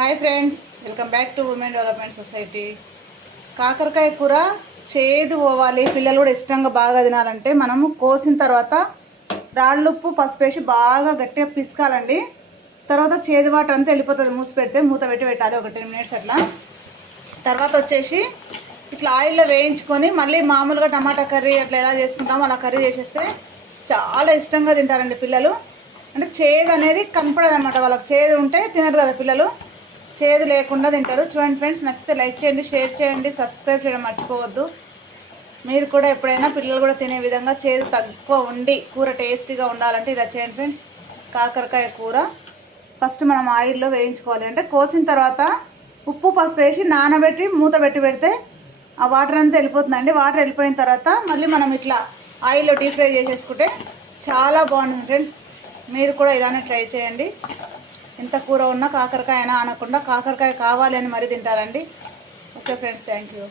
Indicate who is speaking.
Speaker 1: Hi friends welcome back to women development society కాకరకాయ కూర చేదు పోవాలి పిల్లలు కూడా ఇష్టంగా బాగా తినాలంటే మనము కోసిన తర్వాత రాళ్ళుప్పు పసుపు వేసి బాగా గట్టిగా పిసకాలండి. తర్వాత చేదు వాటర్ అంతా వెళ్ళిపోతుంది మూసి పెడితే మూత పెట్టి పెట్టాలి ఒక టెన్ మినిట్స్ అట్లా. తర్వాత వచ్చేసి ఇట్లా ఆయిల్లో వేయించుకొని మళ్ళీ మామూలుగా టమాటా కర్రీ అట్లా ఎలా చేసుకుంటామో అలా కర్రీ చేసేస్తే చాలా ఇష్టంగా తింటారండి పిల్లలు. అంటే చేదు అనేది కనపడదు అనమాట వాళ్ళకి చేదు ఉంటే తినరు కదా పిల్లలు. చేదు లేకుండా తింటారు. చూడండి ఫ్రెండ్స్ నచ్చితే లైక్ చేయండి షేర్ చేయండి సబ్స్క్రైబ్ చేయడం మర్చిపోవద్దు. మీరు కూడా ఎప్పుడైనా పిల్లలు కూడా తినే విధంగా చేదు తక్కువ ఉండి కూర టేస్టీగా ఉండాలంటే ఇలా చేయండి ఫ్రెండ్స్. కాకరకాయ కూర. ఫస్ట్ మనం ఆయిల్లో వేయించుకోవాలి. అంటే కోసిన తర్వాత ఉప్పు పసుపు వేసి నానబెట్టి మూత పెట్టి పెడితే ఆ వాటర్ అంతా వెళ్ళిపోతుందండి. వాటర్ వెళ్ళిపోయిన తర్వాత మళ్ళీ మనం ఇట్లా ఆయిల్లో డీప్ ఫ్రై చేసేసుకుంటే చాలా బాగుంటుంది ఫ్రెండ్స్. మీరు కూడా ఇదాన్ని ట్రై చేయండి. ఎంత కూర ఉన్నా కాకరకాయ అయినా అనకుండా కాకరకాయ కావాలి అని మరీ తింటారండి. Okay friends thank you.